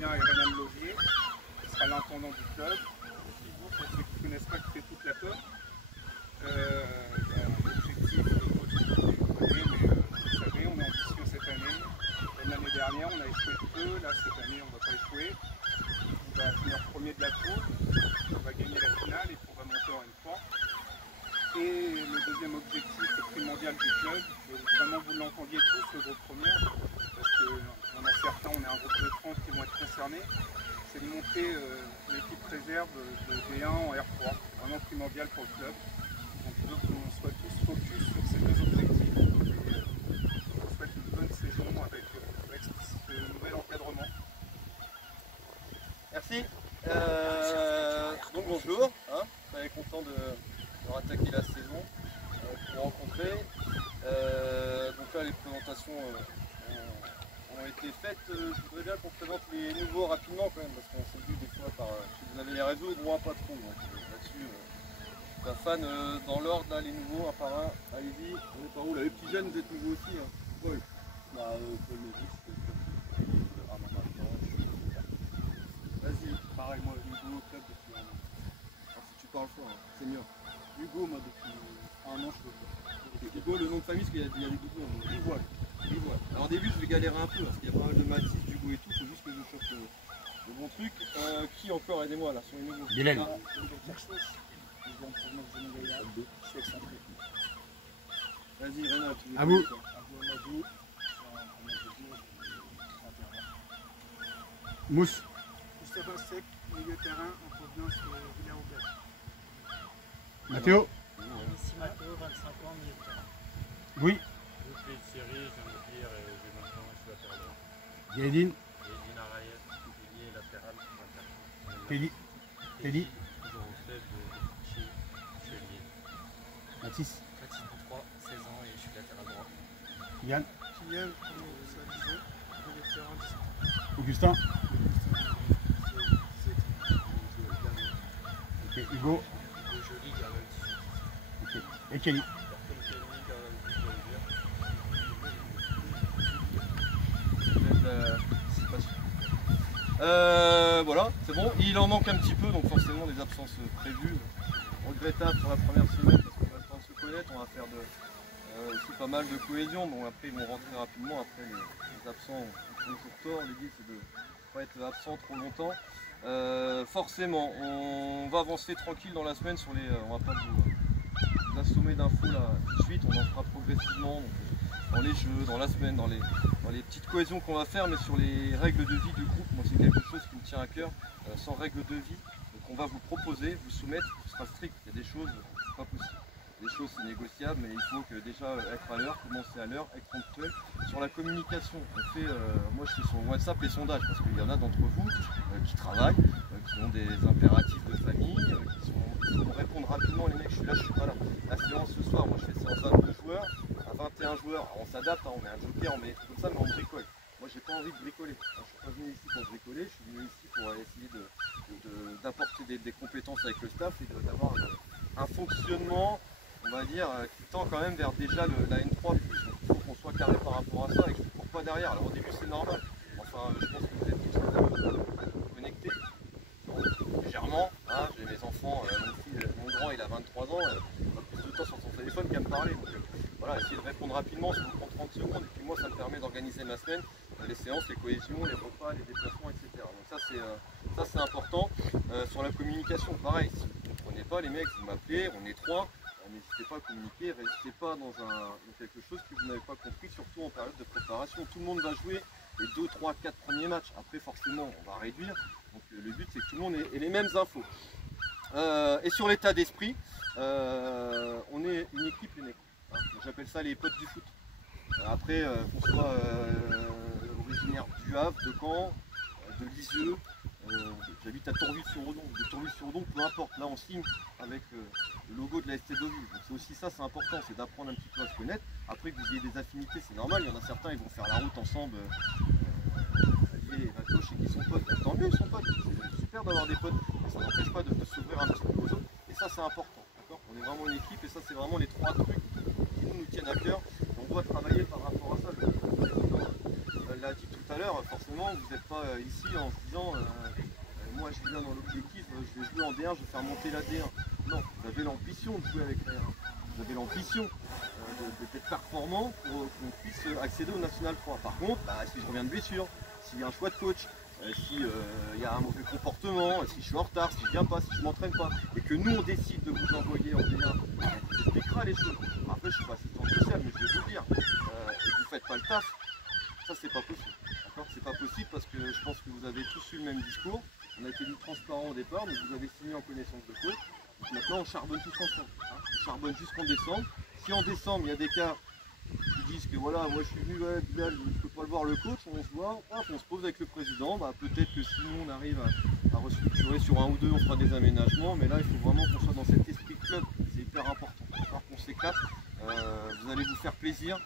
revient à Renan Lauvier, qui sera l'intendant du club. Pour ceux qui ne connaissent pas, qui fait toute la com. L'objectif, vous savez, on est ambitieux cette année. Comme l'année dernière, on a échoué de peu. Là, cette année, on ne va pas échouer. On va finir premier de la poule, on va gagner la finale et puis on va monter en N3. Et le deuxième objectif primordial du club, vraiment vous l'entendiez tous, le groupe premier, parce qu'on a certains, on est un groupe de 30 qui vont être concernés, c'est de monter l'équipe réserve de D1 en R3, vraiment primordial pour le club. Donc je veux qu'on soit tous focus sur ces deux objectifs. Et on souhaite une bonne saison avec ce nouvel encadrement. Merci. Donc bonjour, très content de attaquer la saison, pour vous rencontrer. Donc là les présentations ont été faites. Je voudrais bien qu'on présente les nouveaux rapidement quand même, parce qu'on s'est vu des fois par si vous avez les réseaux, moi pas trop. Donc là-dessus, pas fan dans l'ordre là les nouveaux un par un. Allez-y, on est par où là? Les petits jeunes, vous êtes nouveaux aussi, hein. Paul. Bah Paul Maurice, vas-y. Pareil, moi, Hugo au club depuis un an. Alors, si tu parles fort, hein. Senior. Hugo, moi, depuis un an, je veux. Hugo, le nom de famille, parce qu'il y a des doublons. Rivoire. Alors au début, je vais galérer un peu, parce qu'il y a pas mal de Mathis, d'Hugo et tout, il faut juste que je chope le bon truc. Qui encore, aidez-moi là, sur les nouveaux? Bilal. Vas-y, Renat. À vous. Mousse. Mustapha Sek, milieu de terrain, en provenance de Villa-Aubert. Mathéo. Ici Mathéo, 25 ans, milieu de terrain. Oui. Je fais une série, je viens de dire, et j'ai 20 ans, je suis latéral. Gaëdine. Et Arayet, pilier latéral, 24 ans. Teddy. Teddy. Toujours au club de Clichy, je suis lié. Mathis. Mathis Boutrois, 16 ans et je suis latéral droit. Yann. Kylian, comme ça le disait, milieu de terrain, 17 ans. Augustin. Ok. Hugo. Hugo Joly, gardien de 18. Ok. Et Kelly. Voilà, c'est bon. Il en manque un petit peu, donc forcément des absences prévues. Regrettable pour la première semaine parce qu'on va le temps de se connaître. On va faire aussi pas mal de cohésion. Bon, après ils vont rentrer rapidement. Après les absents ont toujours tort. L'idée c'est de ne pas être absent trop longtemps. Forcément, on va avancer tranquille dans la semaine sur les. On va pas vous assommer d'infos là tout de suite. On en fera progressivement. Donc, dans les jeux, dans la semaine, dans les petites cohésions qu'on va faire, mais sur les règles de vie du groupe, moi c'est quelque chose qui me tient à cœur, sans règles de vie, qu'on va vous proposer, vous soumettre, ce sera strict. Il y a des choses, c'est pas possible. Des choses c'est négociable, mais il faut que déjà être à l'heure, commencer à l'heure, être ponctuel. Sur la communication, on fait, moi je fais sur WhatsApp les sondages, parce qu'il y en a d'entre vous qui travaillent, qui ont des impératifs de famille, qui vont répondre rapidement, les mecs je suis là, je suis pas là. La séance ce soir, moi je fais séance à 22 joueurs, à 21 joueurs, alors on s'adapte, on met un joker, on met comme ça, mais on bricole. Moi j'ai pas envie de bricoler, je suis pas venu ici pour bricoler, je suis venu ici pour essayer d'apporter des compétences avec le staff et d'avoir un fonctionnement, on va dire, qui tend quand même vers déjà la N3+. Donc il faut qu'on soit carré par rapport à ça et que je ne cours pas derrière. Alors au début c'est normal, enfin je pense que vous êtes tous connectés. Légèrement, hein, j'ai mes enfants, mon grand il a 23 ans, il a plus de temps sur son téléphone qu'à me parler. Donc voilà, essayer de répondre rapidement, ça vous prend 30 secondes et puis moi ça me permet d'organiser ma semaine, les séances, les cohésions, les repas, les déplacements, etc. Donc ça c'est important. Sur la communication, pareil, si vous ne comprenez pas les mecs, vous m'appelez, on est 3. N'hésitez pas à communiquer, restez pas dans quelque chose que vous n'avez pas compris, surtout en période de préparation. Tout le monde va jouer les 2, 3, 4 premiers matchs. Après, forcément, on va réduire. Donc le but, c'est que tout le monde ait les mêmes infos. Et sur l'état d'esprit, on est une équipe, les mecs. Hein. J'appelle ça les potes du foot. Après, qu'on soit originaire du Havre, de Caen, de Lisieux, j'habite à Tourville-sur-Odon. De Tourville-sur-Odon, peu importe, là on signe avec le logo de la ST Deauville. Donc c'est aussi ça, c'est important, c'est d'apprendre un petit peu à se connaître. Après que vous ayez des affinités, c'est normal, il y en a certains, ils vont faire la route ensemble, alliés à gauche et qui sont potes. Tant mieux, ils sont potes, c'est super d'avoir des potes, mais ça n'empêche pas de s'ouvrir un petit peu aux autres. Et ça c'est important, d'accord? On est vraiment une équipe et ça c'est vraiment les 3 trucs qui nous tiennent à cœur. On doit travailler par rapport à ça. elle l'a dit tout à l'heure, forcément vous n'êtes pas ici en se disant moi je viens dans l'objectif, je vais jouer en D1, je vais faire monter la D1. Non, vous avez l'ambition de jouer avec la R1. Vous avez l'ambition d'être performant pour qu'on puisse accéder au National 3. Par contre, si je reviens de blessure, s'il y a un choix de coach, s'il y a un mauvais comportement, si je suis en retard, si je viens pas, si je m'entraîne pas, et que nous on décide de vous envoyer en D1, on expliquera les choses. Après je suis pas assistant social, mais je vais vous le dire, et que vous faites pas le taf, ça c'est pas possible. D'accord, c'est pas possible parce que je pense que vous avez tous eu le même discours. On a été mis transparent au départ, mais vous avez signé en connaissance de cause. Donc maintenant on charbonne tous ensemble. Hein. On charbonne jusqu'en décembre. Si en décembre il y a des cas qui disent que voilà, moi je suis venu, Bilal, je ne peux pas le voir le coach, on se voit, on se pose avec le président, peut-être que si nous on arrive à restructurer sur un ou deux, on fera des aménagements, mais là il faut vraiment qu'on soit dans cet esprit club, c'est hyper important. Qu'on s'éclate, vous allez vous faire plaisir.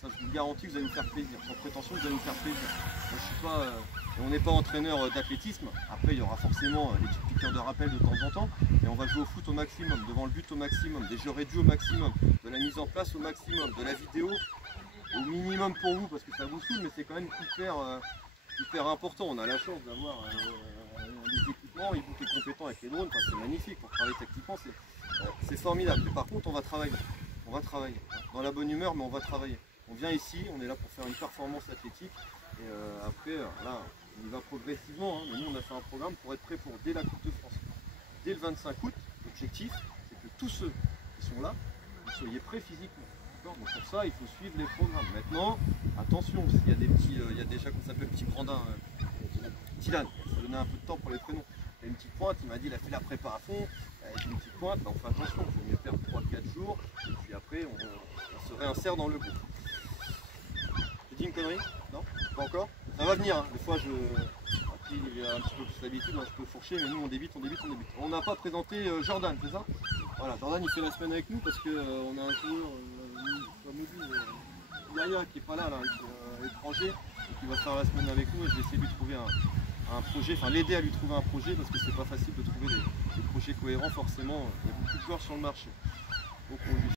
Ça, je vous le garantis, vous allez vous faire plaisir. Sans prétention, vous allez vous faire plaisir. Moi, je suis pas, on n'est pas entraîneur d'athlétisme. Après, il y aura forcément des petites piqûres de rappel de temps en temps. Et on va jouer au foot au maximum, devant le but au maximum, des jeux réduits au maximum, de la mise en place au maximum, de la vidéo au minimum pour vous, parce que ça vous saoule, mais c'est quand même hyper important. On a la chance d'avoir des équipements, et vous qui êtes compétents avec les drones, enfin, c'est magnifique pour travailler tactiquement, c'est formidable. Mais par contre, on va travailler. On va travailler. Dans la bonne humeur, mais on va travailler. On vient ici, on est là pour faire une performance athlétique et après, là, on y va progressivement. Hein, mais nous, on a fait un programme pour être prêt pour dès la Coupe de France. Dès le 25 août, l'objectif, c'est que tous ceux qui sont là, vous soyez prêts physiquement. Donc pour ça, il faut suivre les programmes. Maintenant, attention, s'il y a des petits, il y a déjà qu'on s'appelle petit grandin, Tilan, il faut donner un peu de temps pour les prénoms. Il y a une petite pointe, il m'a dit, il a fait la prépa à fond, avec une petite pointe, on fait attention, il faut mieux perdre 3-4 jours, et puis après, on se réinsère dans le groupe. J'ai dit une connerie? Non? Pas encore? Ça va venir, hein. Des fois après il y a un petit peu plus l'habitude, hein, je peux fourcher, mais nous on débite. On n'a pas présenté Jordan, c'est ça? Voilà, Jordan il fait la semaine avec nous parce qu'on a un joueur comme lui, Yaya qui est pas là, qui est étranger, donc il va faire la semaine avec nous et je vais essayer de lui trouver un projet, enfin l'aider à lui trouver un projet parce que c'est pas facile de trouver des projets cohérents forcément, il y a beaucoup de joueurs sur le marché. Donc on lui